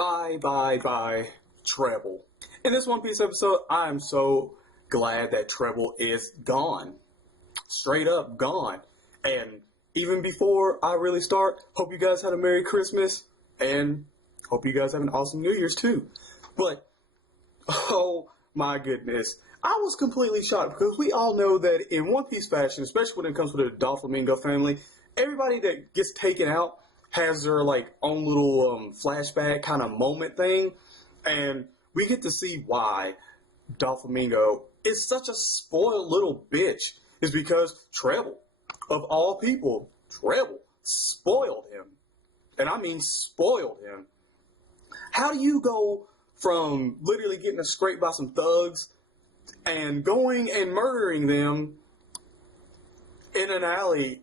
Bye, Treble. In this One Piece episode, I'm so glad that Treble is gone. Straight up gone. And even before I really start, hope you guys had a Merry Christmas, and hope you guys have an awesome New Year's too. But, oh my goodness, I was completely shocked because we all know that in One Piece fashion, especially when it comes to the Doflamingo family, everybody that gets taken out has their own little flashback kind of moment thing, and we get to see why Doflamingo is such a spoiled little bitch. Is because Treble, of all people, Treble spoiled him, and I mean spoiled him. How do you go from literally getting scraped by some thugs and going and murdering them in an alley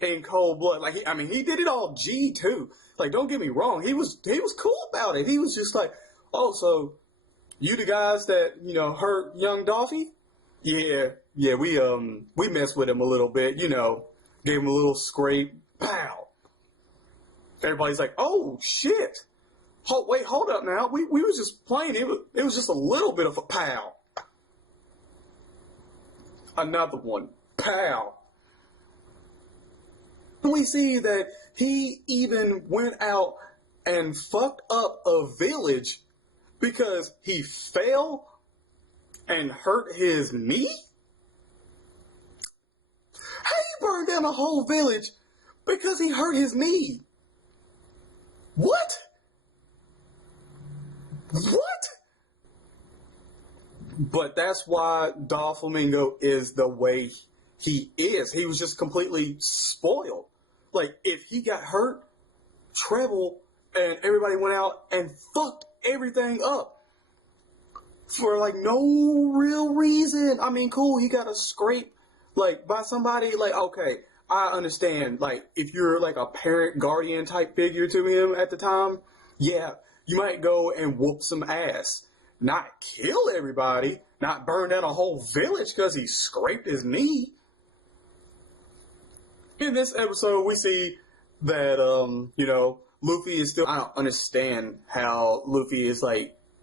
in cold blood? He did it all G too. Don't get me wrong, he was cool about it. He was just like, oh, so you the guys that, hurt young Doffy? Yeah, we messed with him a little bit, gave him a little scrape, pow. Everybody's like, oh shit. Wait, hold up now. We was just playing, it was just a little bit of a pow. Another one, pow. We see that he even went out and fucked up a village because he fell and hurt his knee? How you burn down a whole village because he hurt his knee? What? But that's why Doflamingo is the way he is. He was just completely spoiled. If he got hurt, Treble and everybody went out and fucked everything up for no real reason. I mean, cool, he got a scrape by somebody. Okay, I understand. If you're a parent guardian type figure to him at the time, yeah, you might go and whoop some ass. Not kill everybody, not burn down a whole village because he scraped his knee. In this episode, we see that, Luffy is still... I don't understand how Luffy is,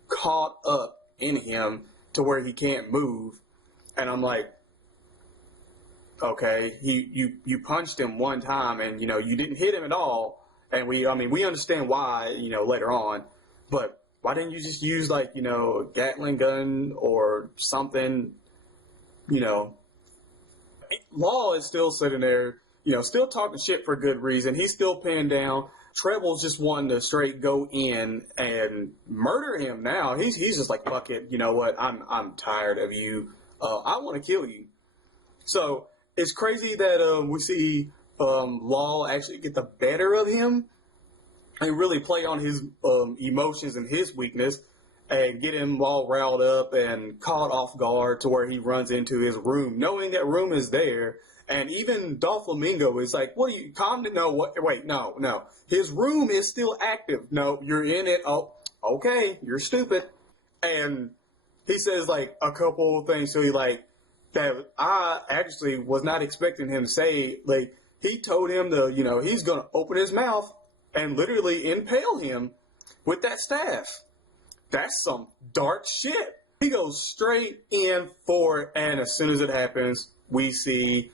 caught up in him to where he can't move. And I'm like, okay, you punched him one time and, you didn't hit him at all. And we understand why, later on. But why didn't you just use, a Gatling gun or something, Law is still sitting there, still talking shit for good reason. He's still pinned down. Treble's just wanting to straight go in and murder him now. He's just like, fuck it, you know what, I'm tired of you. I want to kill you. So it's crazy that we see Law actually get the better of him and really play on his emotions and his weakness and get him all riled up and caught off guard to where he runs into his room, knowing that room is there. And even Doflamingo is like, what are you, calm down? No, what, wait, no. His room is still active. No, you're in it. Oh, okay, you're stupid. And he says a couple of things to you that I actually was not expecting him to say. He told him to, he's going to open his mouth and literally impale him with that staff. That's some dark shit. He goes straight in for it, and as soon as it happens, we see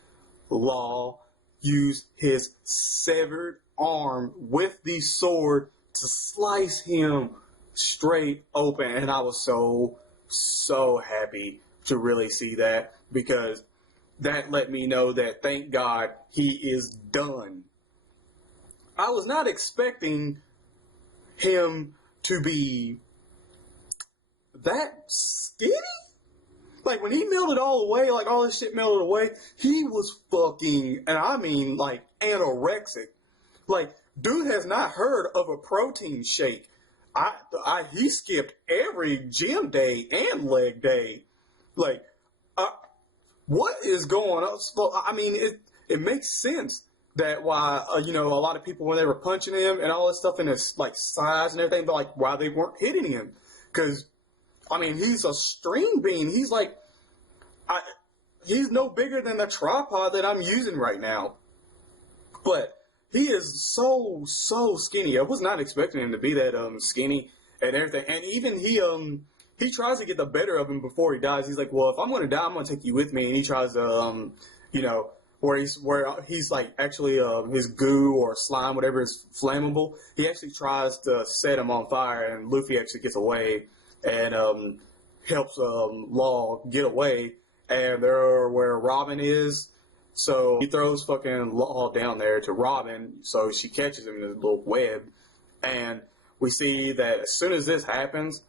Law use his severed arm with the sword to slice him straight open. And I was so happy to really see that, because that let me know that, thank God, he is done. I was not expecting him to be that skinny. When he melted all away, all this shit melted away, he was fucking, and I mean anorexic. Dude has not heard of a protein shake. He skipped every gym day and leg day. What is going on? It makes sense that why, a lot of people, when they were punching him and all this stuff in his, size and everything, but, why they weren't hitting him. Because, he's a string bean. He's he's no bigger than the tripod that I'm using right now. But he is so skinny. I was not expecting him to be that skinny and everything. And even he tries to get the better of him before he dies. He's like, well, if I'm going to die, I'm going to take you with me. And he tries to, where he's like actually his goo or slime, whatever is flammable. He actually tries to set him on fire, and Luffy actually gets away and helps Law get away. And they're where Robin is. So he throws fucking Law down there to Robin, so she catches him in this little web. And we see that as soon as this happens,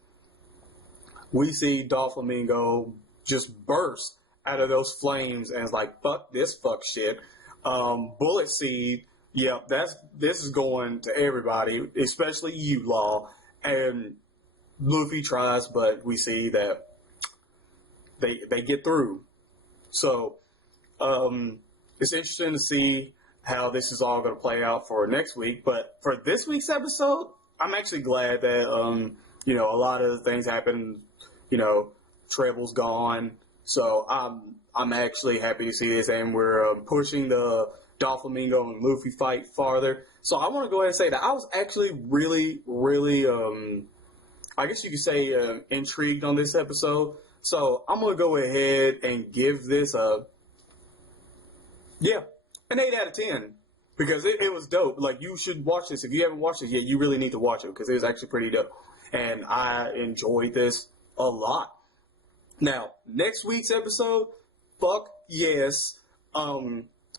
we see Doflamingo just burst out of those flames and it's like, fuck this fuck shit. Bullet Seed, yep, this is going to everybody, especially you, Law. And Luffy tries, but we see that they get through. So, it's interesting to see how this is all going to play out for next week. But for this week's episode, I'm actually glad that, a lot of the things happened. Treble's gone. So I'm actually happy to see this, and we're pushing the Doflamingo and Luffy fight farther. So I want to go ahead and say that I was actually really, really, I guess you could say, intrigued on this episode. So I'm going to go ahead and give this an 8 out of 10. Because it was dope. Like, you should watch this. If you haven't watched it yet, you really need to watch it because it was actually pretty dope. And I enjoyed this a lot. Now, next week's episode, fuck yes.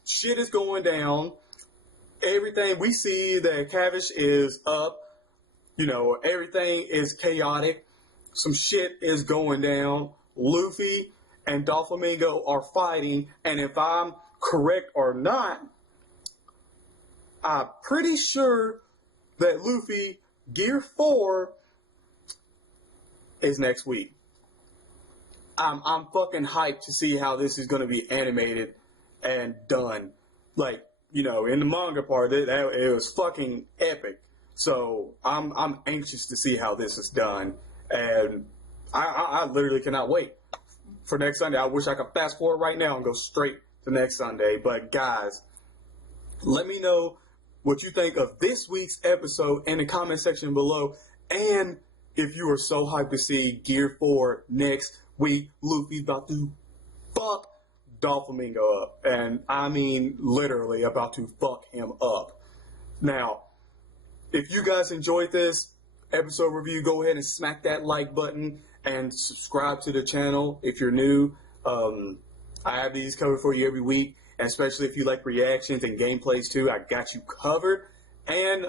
Shit is going down. Everything, we see that Cavish is up. Everything is chaotic. Some shit is going down. Luffy and Doflamingo are fighting. And if I'm correct or not, I'm pretty sure that Luffy Gear 4 is next week. I'm fucking hyped to see how this is going to be animated and done. Like, in the manga part, it was fucking epic. So I'm anxious to see how this is done, and I literally cannot wait for next Sunday. I wish I could fast forward right now and go straight to next Sunday. But guys, let me know what you think of this week's episode in the comment section below, and if you are so hyped to see Gear 4 next week, Luffy's about to fuck Doflamingo up. And I mean literally about to fuck him up. Now, if you guys enjoyed this episode review, go ahead and smack that like button and subscribe to the channel if you're new. I have these covered for you every week, and especially if you like reactions and gameplays too, I got you covered. And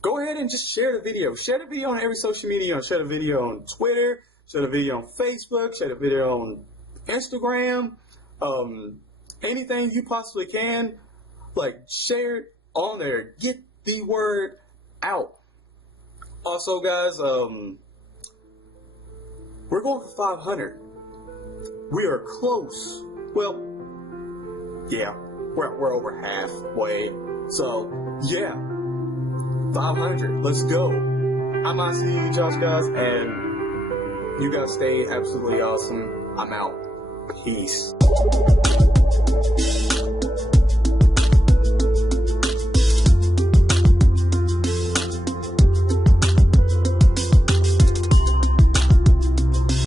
go ahead and just share the video. Share the video on every social media. Share the video on Twitter. Share the video on Facebook. Share the video on Instagram. Anything you possibly can. Like, share it on there. Get the word out. Also, guys, we're going for 500. We are close. Well, yeah, we're over halfway. So, yeah, 500. Let's go. I'm ICU Josh, guys, and you guys stay absolutely awesome. I'm out. Peace.